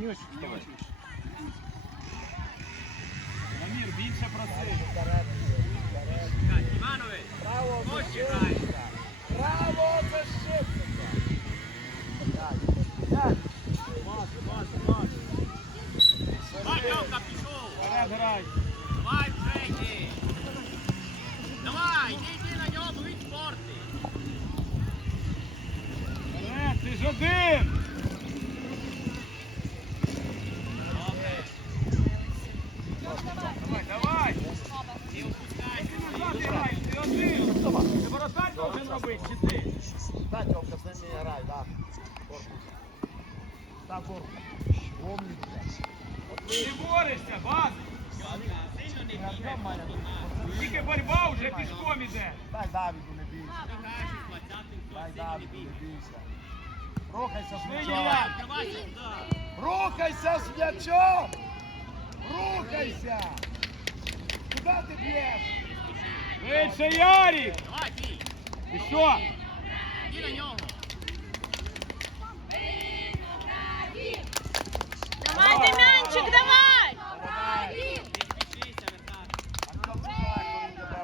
Нюсь, давай. Намір, більше проси. Іванович, Право, грає. Право, зашибся. Так, так. Маш, маш, маш. Давай, Тьомка, пішов. Вперед грай. Давай, Жені. Давай, йди, на ньому, він спорти. Вперед, ти ж один. Добре. Давай, давай. Не опускайся. Ти назад граєш, ти один. Ти воротар должен робити, чи ти? Так, Тёмка, з ними грай, да. Корпус. Так, корпус. Умница. Ти борешся, база. Тільки боротьба вже пішком іде. Дай Давіду, не бійся. Ти граєш із 20-м, то Дай Давіду, не бійся. Рухайся з м'ячом. Рухайся з м'ячом! Рухайся! Куди ти б'єш? Швидше, Ярік. Давай. І що? На нього. Давай, Дем'янчик, давай! Не спішися, вертати. А ну давай, коли він тебе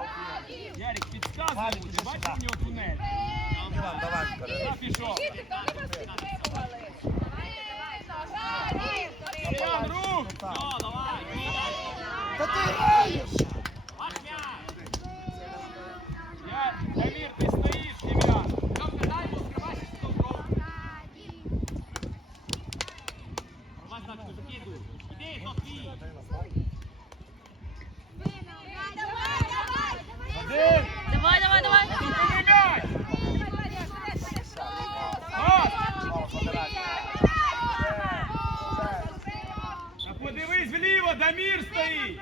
об'є. Ярік, підказуй Валік, йому, іди ти бачиш сюди. у нього тунель? Іван, давай вперед. Я пішов. Нападай, Іван, рух! не так. Все, давай, бігай. Та ти граєш! Ваш м'яч. Я, Дамір, ти стоїш, Дем'ян. Тьомка, дай йому, відкривайся з того. Вас так закидуй. Іди, то твій. Один. Давай, давай, давай! Другий м'яч. Пас. Слава, забирай. Та подивись вліво, стоїть.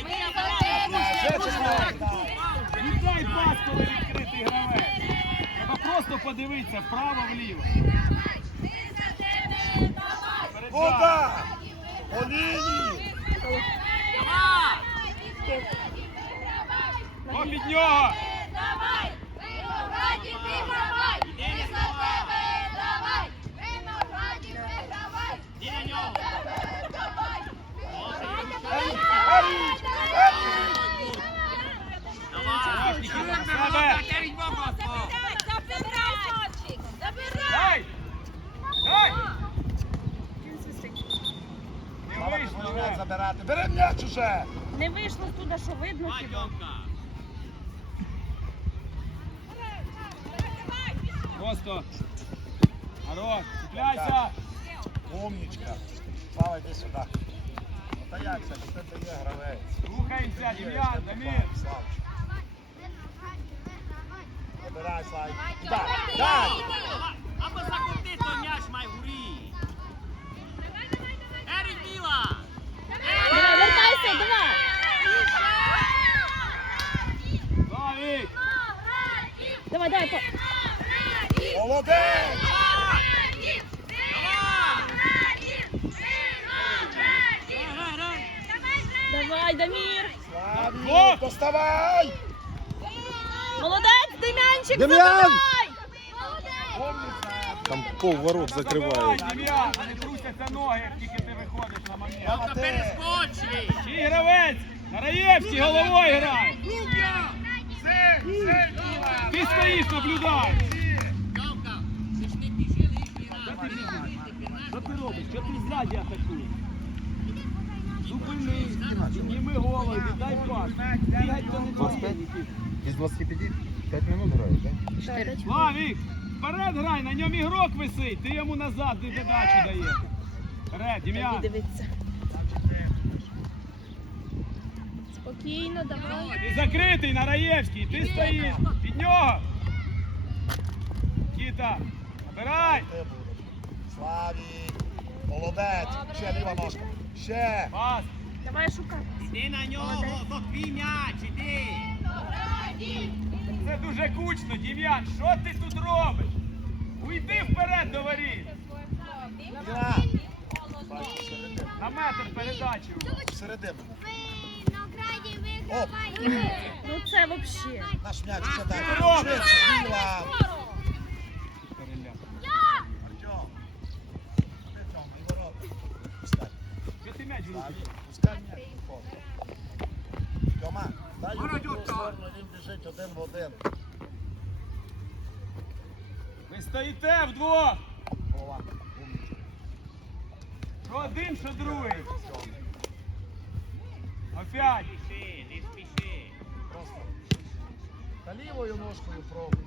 Йди, Вже це давай. так. Віддай пас, коли відкритий гравець. Треба просто подивитися вправо-вліво. Куда? По О, під нього. Іди, не вставай. Іди на нього. Ерік, Ерік, Ерік. Давай. Нікіта, на себе. Дай! Дай! Не Слава, вийшло, починай Рем. забирати. Бери м'яч уже. Не туди, що видно хіба? Просто. Хорош, цепляйся. Умничка. Слава, йди сюди. Ну та як це? Що це є гравець? Рухаємося, Дем'ян, Дамір. Забирай, Славі. Дай, дай. Або закрути той м'яч, май гурі. Ерік Біла. Давай, вертайся, давай! Давай, давай, по- Молодець! Давай. Давай. Грай, грай. давай, Дамір! Славі, доставай! Молодець, Дем'янчик, Дем'ян! забивай! Умниця! Там пол ворот Забивай, закривають. Дем'ян, а не трусяться ноги, як тільки ти виходиш на момент. Тьомка, перескочи. Чий гравець? Нараєвський головою грає. Ти стоїш, наблюдаєш. Тьомка, ти лишній раз. Що ти робиш? Що ти ззаді атакуєш? Зупинись, підніми голову, віддай пас. Бігать то не твоє, Нікіта. Із 25 5 минут грають, так? Славік, вперед грай, на ньому ігрок висить, ти йому назад не додачу даєш. Вперед, Дем'ян. Дивіться. Спокійно, давай. Ти закритий, Нараєвський, ти стоїш. Під нього. Кіта, набирай. Славі! Молодець! Ще ліва ножка. Ще! Пас. Давай шукай. Іди на нього, твій м'яч, іди. Це дуже кучно, Дем'ян. Що ти тут робиш? Уйди вперед до воріт. На метр передачі. Оп. Ну це взагалі. Наш м'яч кидає. Біла. Тьома, дай йому сторону, він біжить один в один. Ви стоїте вдвох! Ова. Що один, що другий. Опять. Просто. Та лівою ножкою пробуй.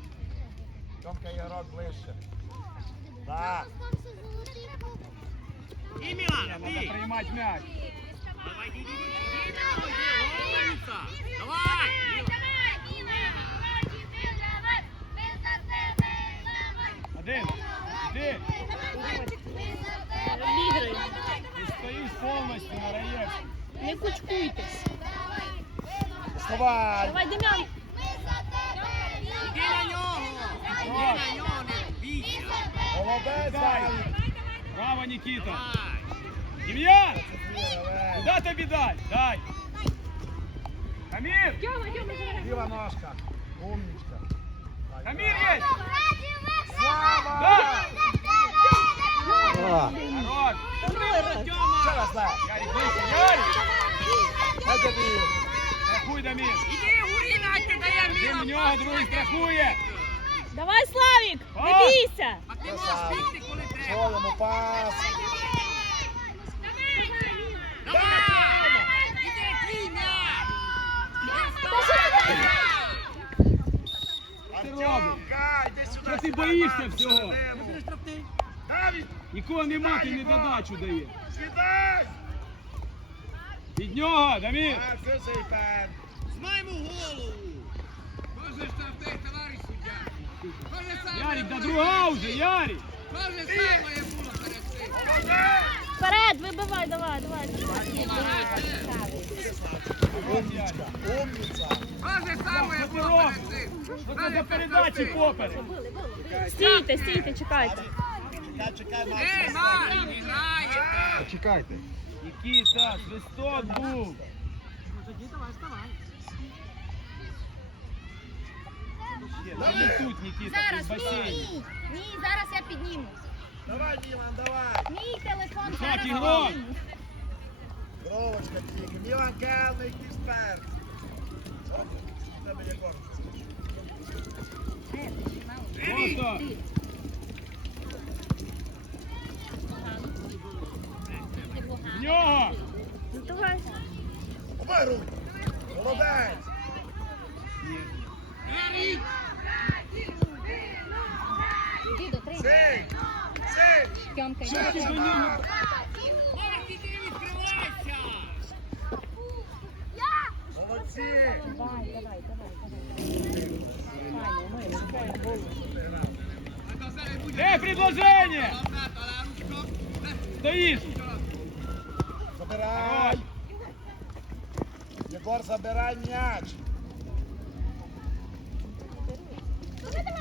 Тьомка ігрок ближче. Так. І Мілана, ти. приймати м'яч. Давай, іди. Іди, Давай. Один. Іди. Ти стоїш повністю на раєвську. Не кучкуйтесь. Вставай. Давай, Дем'ян. Іди на нього. Іди на нього, не бійся. Молодець, Давид. Браво, Нікіта. Давай. Дем'ян, Давай. куди тобі дай? Дай. Камір. Тьома, Тьома, забирай. Ліва ножка. Умничка. Так, Камір є. Слава! Да. А, Народ. Ще раз, дай. Ярик, ближче. Ярик. Дай тобі. Страхуй, Дамір. Іди, Уріна, ти дає Ти в нього, другий страхує. Давай, Славік, не бійся. А ти можеш бігти, коли треба. Своєму пас. Давай. Іди. Ти. Що ти боїшся всього? Нікого нема, ти не додачу дає. сідай. Від нього, Дамір. А, це. Знаймо голову. Може штрафний, товариш суддя. Може саме Ярик, да друга вже, Ярик. Може саме було перед цим. Вперед, вибивай, давай, давай. Умничка, умниця. Може саме Що ти було перед цим. Що це за передачі поперед? Стійте, стійте, чекайте. Чекай, чекай, Ей, Макс. Марі, не граєте. почекайте. Нікіта, свисток був. Та не тут, Нікіта, ти в Зараз, басейні. ні, ні, зараз я підніму. Давай, Діман, давай. Мій телефон Так, зараз ігрок. підніму. Бровочка тільки. Мілан Келний, кіспер. Тебе є корм. Просто. В нього. Ну, Давай. Обируй. Молодець. Ярик. Іди до три. Сей. Сей. Тьомка, Ще йди. один. Марик, ти не відкривайся. Молодці. Давай, давай, давай, давай. Файно, мило. А то зараз буде. Де предложення? Головна, то на ручках. Стоїш. Забирай. Єгор, забирай м'яч. Один,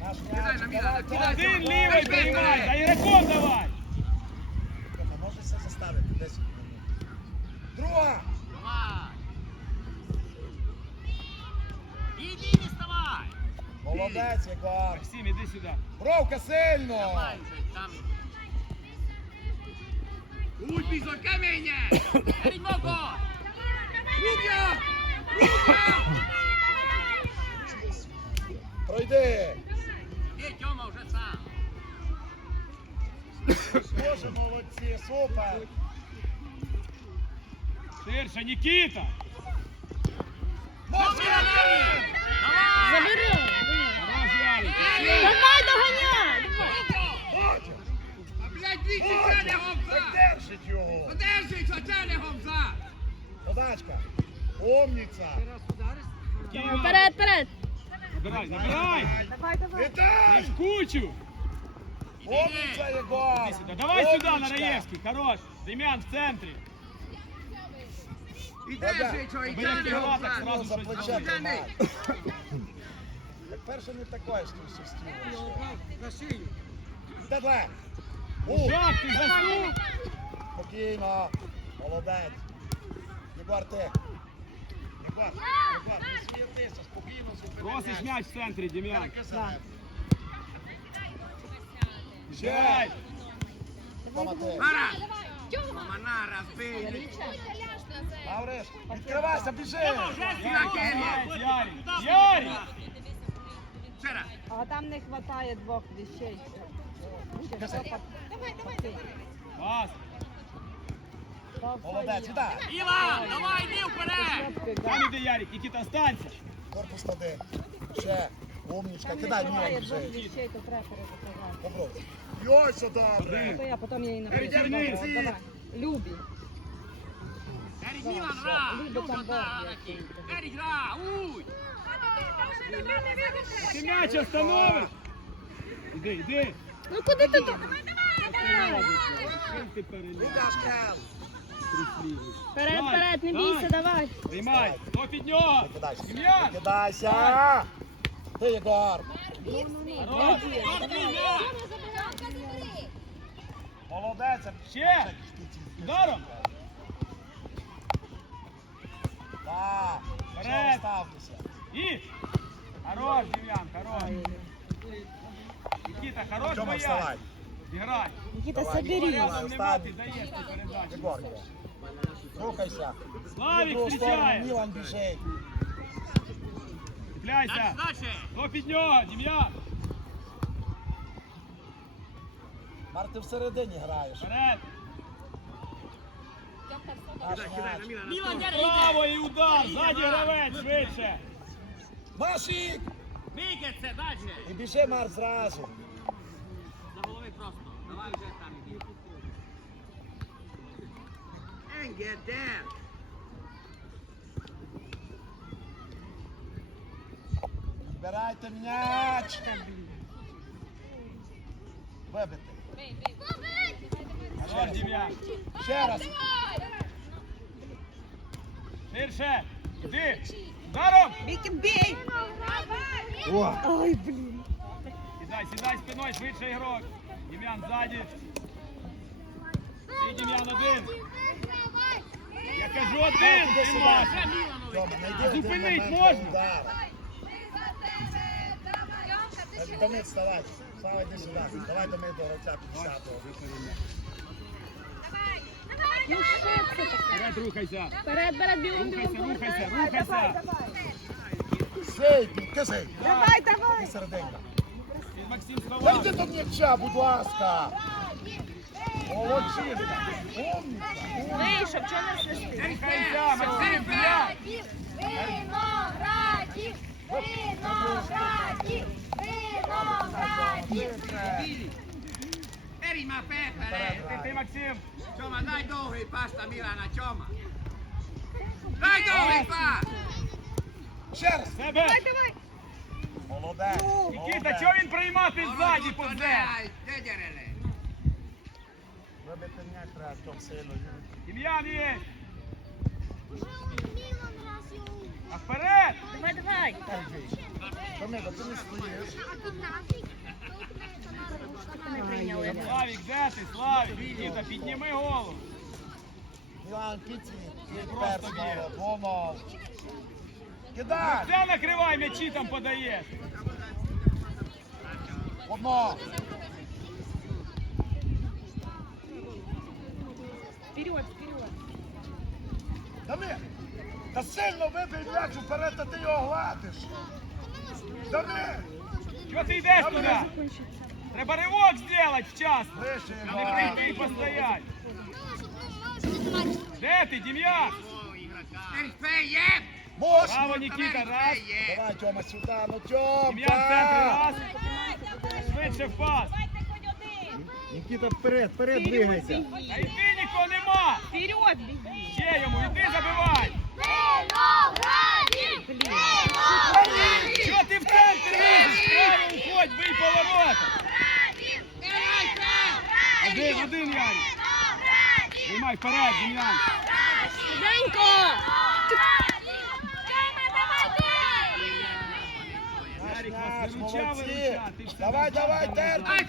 Наш м'яч. лівий приймай, за ігроком давай. Можеш все заставити 10 минут. Друга. Давай. Іди, не вставай. Молодець, Єгор. Максим, іди сюди. Бровка сильно. Давай вже, там. Уй, пізо, каміння! Еріть моко! Рубя! Рубя! Пройди. Є, Тьома вже сам. Боже, молодці, супер. Ширше, Нікіта. Може, Давай! Давай! Забери. Ярик. Давай, доганяй. Може. тяне гомза! держить його. Подержи, що тяне гомза! Подачка. Умниця. Вперед, вперед. Забирай, забирай. Давай, давай. Не Вітай. в кучу. Єгор. Сюди. Давай сюди, на. Раєвський. Хорош. Дем'ян в центрі. І що і тяне як гомза! зразу за щось плече зробити. тримай. Так перше не такое, що все стіло. Давай. У, ти заснув? спокійно. Молодець. Єгор, ти. Єгор, Єгор, не світися, спокійно зупини Просиш м'яч в центрі, Дем'ян. Переки себе. Давай. Тома, ти. Мара! Мана, розбий! Гавриш, відкривайся, біжи. Молодець, Ярик. Ярик! А там не вистачає двох вещей. Пас. Молодець, віддай. Іван, давай, йди вперед! Там іде Ярик, Нікіта, останься. Корпус клади. Ще. Умнічка, кидай, Мілан треба. Попробуй. Йой, що добре. То я потім її напишу. Давай. Любі. Ерік Мілан, гра! Любі там Бог який. Ерік, гра! Уй! Ти м'яч остановиш. Іди, іди. Ну куди ти тут? Чим ти Вперед, вперед, не бійся, давай. Приймай. Хто під нього? Викидайся. Ти, Єгор. Хорош. Молодець. Ще. Ударом. Так. Вперед. Ставтеся? Хорош, Дем'ян, хорош. Нікіта, хорош Тьома, боясь. вставай. Іграй. Нікіта, Давай. Рядом Встань. передачу. Єгор, є. Рухайся. Славік В другу сторону зустрічає. Мілан біжить. Дальше! Хто під нього? Дем'ян. Мар, ти всередині граєш. Вперед. Наш м'яч. Право і удар. Ззаді гравець, швидше. Машик! Це, дальше! І біжи, Мар, зразу. За голови просто. Давай вже там іди. And get there. Збирайте м'яч. Вибити. Хорош, Дем'ян. Ще раз. Ширше. Іди. Ударом. О, Ой, блін. Сідай, сідай спиною, швидше ігрок. Дем'ян ззаді. Ти, Дем'ян, один. Я кажу один, знайди А зупинить можна? Домит, вставай. Слава, йди сюди. Давай до до гравця 50-го. Вперед рухайся. Вперед, вперед, бігом, бігом, Рухайся, рухайся, рухайся. Сей, киси. Давай, І серединка. Ти, Максим, Та сховав. йди до м'яча, будь ласка. Молодчинка. Умніця. Вийшов, чого не свисти? Рухайся, Максим, п'ять. Виноградів! Виноградів! Виноградів! Eri ma Ти, ти, Максим. Чома, дай довгий пас на Мілана, Чома. Дай довгий пас. Ще раз. Себе. Давай, давай. Молодець. Нікіта, чого він приймати ззаді повзе? Де дереле? Вибити м'яч треба, Тьом, сильно. Дем'ян є. А вперед. Давай, давай. Домита, ти не стоїш. Не прийняли. Славік, де ти? Славік. Нікіта, підніми голову. Мілан, кіці. Просто б'є. Воно. Кидай. Це накривай, м'ячі там подаєш. Одно. Вперед, вперед. Дамир, та сильно вибий м'яч вперед, та ти його гладиш. Дамир, Чого ти йдеш туди? Треба ривок зробити вчасно. А не прийти і постоять. Де ти, Дем'ян? Браво, Нікіта, раз. Давай, Тьома, сюди, ну Дем'ян в центрі, Тьомка. раз. Швидше в пас. Нікіта, вперед, вперед двигайся. Та йди нікого нема. Вперед, біги. Ще йому, йди забивай. Чого ти в центрі лізеш? Справа уходь, бий поворота. Один, один, Ярик. Приймай вперед, Дем'ян. Швиденько. Ярик, вас виручав, виручав. Ти все Давай, давай, да назад.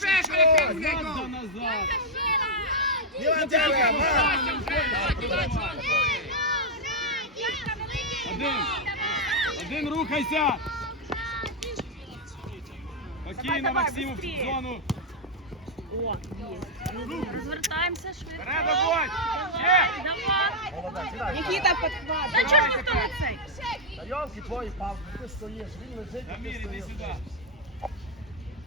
Тебе. Один. Один рухайся. Спокійно, Максиму, в зону. О, есть. Розвертаємося швидко. Вперед, огонь! Ще! Давай. Сідай. Нікіта подхват. Та чого ж ніхто не цей? Тарьовки твої, Павло, ти стоїш, він лежить, а ти іди стоїш. сюди.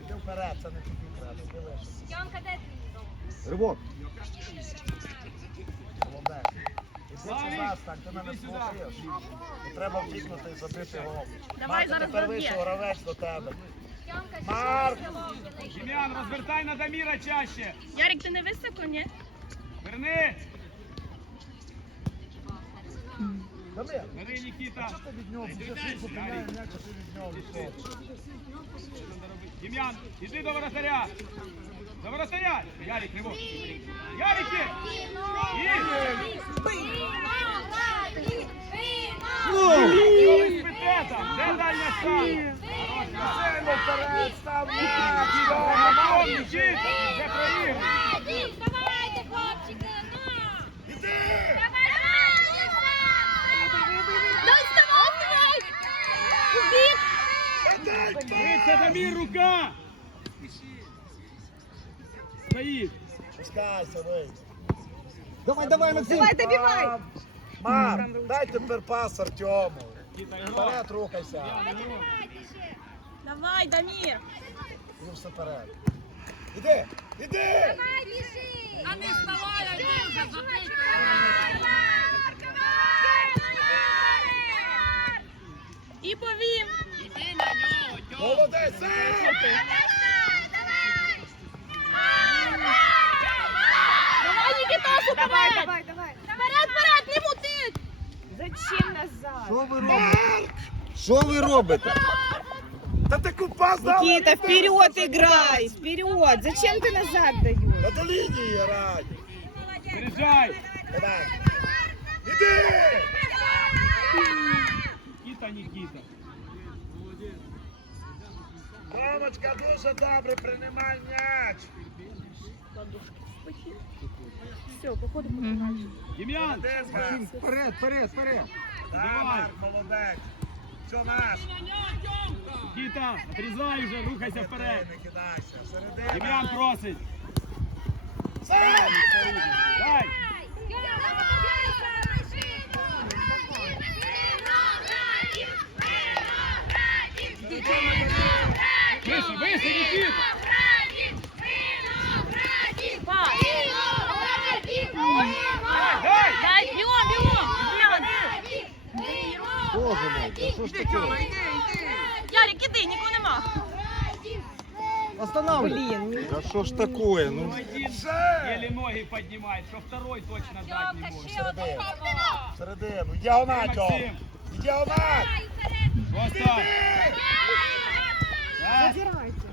Іди вперед, це не тобі треба, ти лиш. Ривок. Молодець. Іди Славік, сюди, стань, ти мене слухаєш. І треба втікнути і забити гол. Давай, зараз тепер заб'є. вийшов гравець до тебе. Марк! Дем'ян, розвертай на Даміра чаще. Ярик, ти не високо, ні? Верни! Бери, Нікіта. Дем'ян, іди до воротаря. До воротаря. Ярик, не Ярики! Де дальня става? Сильно вперед, став м'яч! Готов, Йо! Нікіта, вже проігрує. Давайте, хлопчики, на! Іди! Дай вставай! Убіг! Та дай пас! Дивіться, Дамір, рука! Стоїть. Пускайся, вийди. Давай, давай, Максим! Давай, добивай. Мар, дай тепер пас Артему. Нікіта, Вперед рухайся. Давай, Дамір. Ну все вперед. Іди, іди! Давай, біжи! А не вставай, а йди забити. І повів. Іди на нього. Молодець! Давай, Нікітосу, Давай, давай. давай, давай. Вперед, вперед, не мути. Зачем назад? Що ви робите? Що ви робите? Та ти купас дав! Никита, вперед играй, вперед. Зачем ты назад даешь? Та до лінії грай! Заряджай. Давай! Іди! Нікіта, Нікіта. Ромочка, дуже добре, приймай м'яч! Все, походу Дем'ян, Молодець, Марк! Вперед, вперед, вперед! Да, Давай. Марк, молодець! Все наш! Діта, отрізай вже, рухайся вперед. Не кидайся, середина! Дем'ян просить. Сей! Дай. Вище, вище, Нікіта. Пас. Дай, дай. Дай, бігом, бігом. Дем'ян. Боже мой, да що ж? Ярик, іди, нікого нема. Останавливай! Да що ж такое? Ну, Один еле ноги поднимает, что второй точно дать не может. Середину! Середину! Діагональ, Тьом! Максим, Діагональ! просто. Забирайте.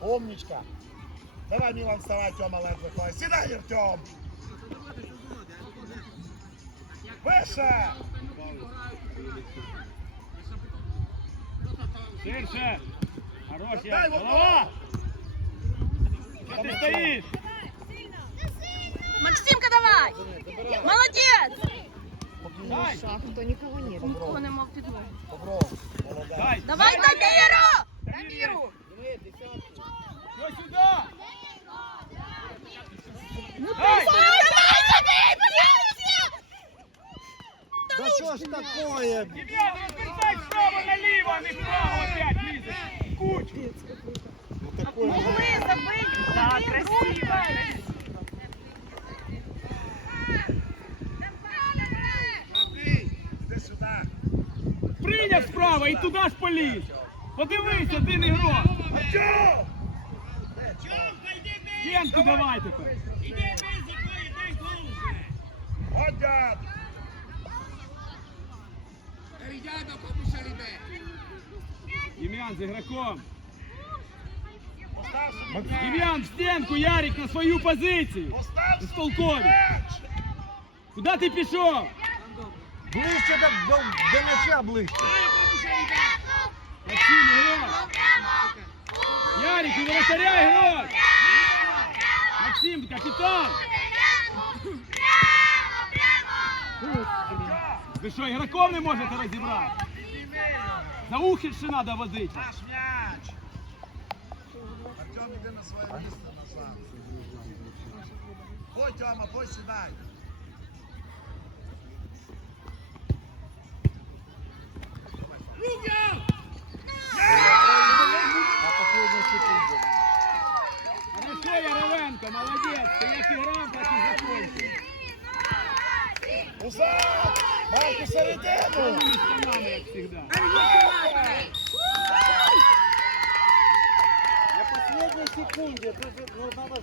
Умничка! Давай, Мілан, вставай, Тьома ледве ходить. Сідай, Артем! Вище! Ширше. Хорош, Дай я. вот Голова. Что ты стоишь? Максимка, давай. Молодець. Дай. Шаг, то никого нет. Нікого нема в підлогу. Бобров, молодець. Дай. Давай, Даміру. Дамиру. Все сюда. Дай. да що ж такое? Демьян, развертай справа налево, а не вправо опять лезешь. Кучу. Ну такое. Могли забити. Так, красиво. Прийняв справа і туди ж поліз. Подивись, один ігрок. Артем! Стенку давай тепер. Годят! Рідяно, кому ще рібе. Дем'ян з ігроком. Дем'ян в стенку, Ярик на свою позицію. Столкові. Куди ти пішов? Ближче до, до, до м'яча ближче. Максим, ігрок. Ярик, у воротаря ігрок. Максим, капітан. Ви що, ігроком не можете розібрати? За ухи ще треба водити. Наш м'яч! Артем, іди на своє місце назад. Ой, Тьома, пой сідай. На последній секунді. Хорошо, Яровенко, молодець. Ти як і так і закончив. Назад! Марку середину! Повними штанами, як завжди. На последній секунді. Тут, ну, надо